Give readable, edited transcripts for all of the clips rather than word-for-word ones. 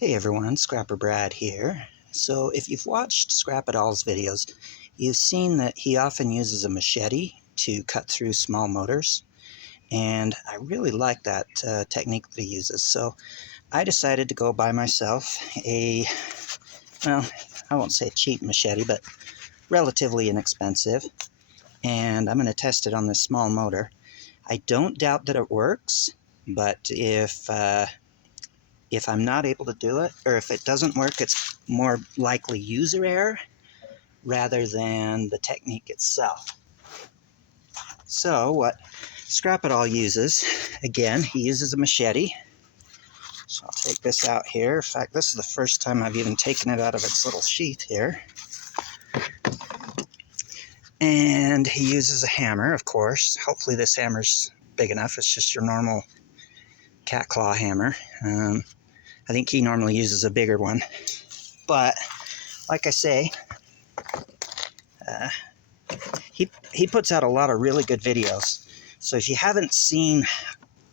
Hey everyone, Scrapper Brad here. So if you've watched Scrap It All's videos, you've seen that he often uses a machete to cut through small motors, and I really like that technique that he uses. So I decided to go buy myself well, I won't say cheap machete, but relatively inexpensive, and I'm going to test it on this small motor. I don't doubt that it works, but if I'm not able to do it, or if it doesn't work, it's more likely user error rather than the technique itself. So what Scrap It All uses, again, he uses a machete. So I'll take this out here. In fact, this is the first time I've even taken it out of its little sheath here. And he uses a hammer, of course. Hopefully this hammer's big enough. It's just your normal cat claw hammer. I think he normally uses a bigger one. But like I say, he puts out a lot of really good videos. So if you haven't seen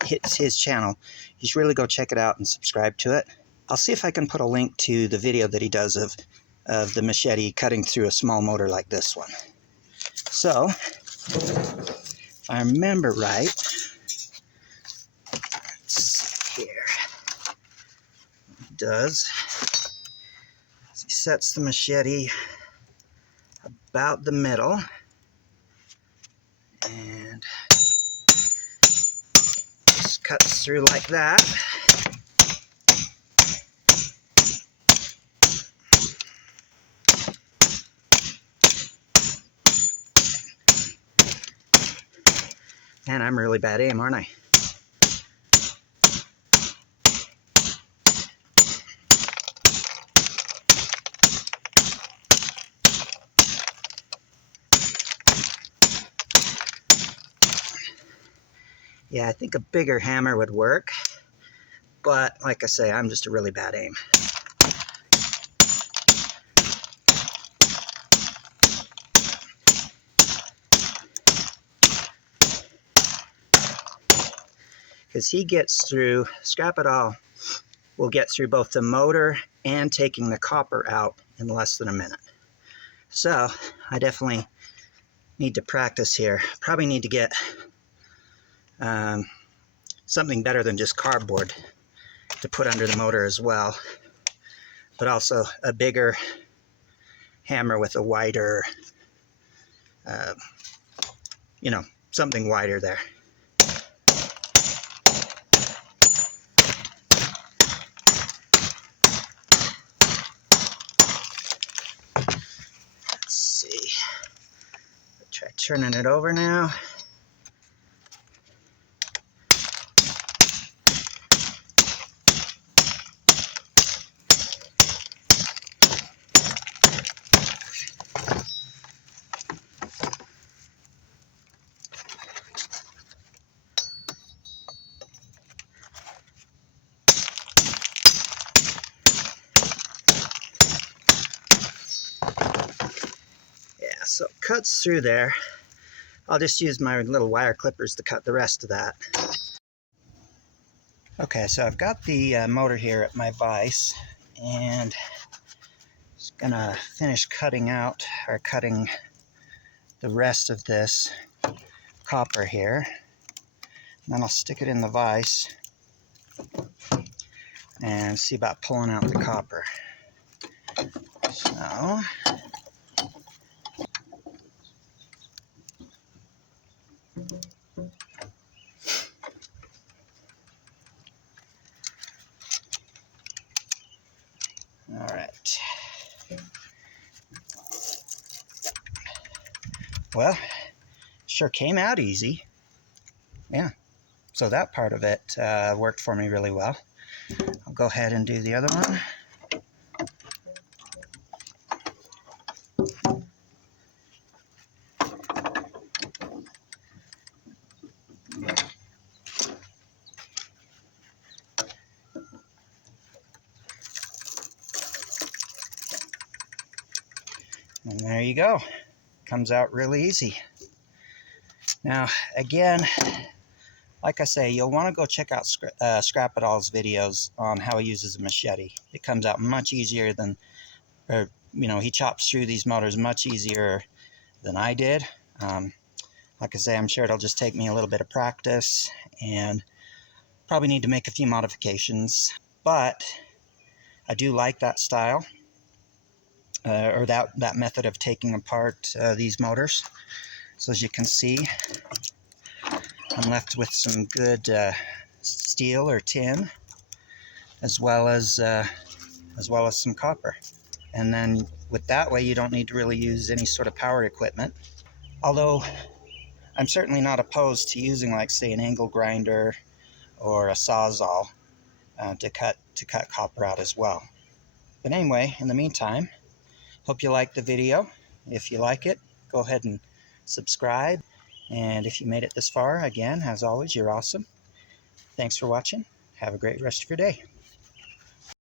his channel, you should really go check it out and subscribe to it. I'll see if I can put a link to the video that he does of the machete cutting through a small motor like this one. So, if I remember right, let's see here. What he does is he sets the machete about the middle and just cuts through like that. Man, I'm really bad aim, aren't I? Yeah, I think a bigger hammer would work, but like I say, I'm just a really bad aim. Because he gets through, Scrap It All will get through both the motor and taking the copper out in less than a minute. So I definitely need to practice here. Probably need to get something better than just cardboard to put under the motor as well, but also a bigger hammer with a wider, something wider there. Let's see. Try turning it over now. So it cuts through there. I'll just use my little wire clippers to cut the rest of that. Okay, so I've got the motor here at my vise, and just gonna finish cutting the rest of this copper here. And then I'll stick it in the vise and see about pulling out the copper. So all right. Well, sure came out easy. Yeah, so that part of it worked for me really well. I'll go ahead and do the other one. And there you go. Comes out really easy. Now, again, like I say, you'll want to go check out Scrap It All's videos on how he uses a machete. It comes out much easier than, or he chops through these motors much easier than I did. Like I say, I'm sure it'll just take me a little bit of practice and probably need to make a few modifications, but I do like that style, or that method of taking apart these motors. So as you can see, I'm left with some good steel or tin, as well as some copper. And then with that way, you don't need to really use any sort of power equipment. Although I'm certainly not opposed to using, like, say, an angle grinder or a sawzall to cut copper out as well. But anyway, in the meantime, hope you liked the video. If you like it, go ahead and subscribe. And if you made it this far, again, as always, you're awesome. Thanks for watching. Have a great rest of your day.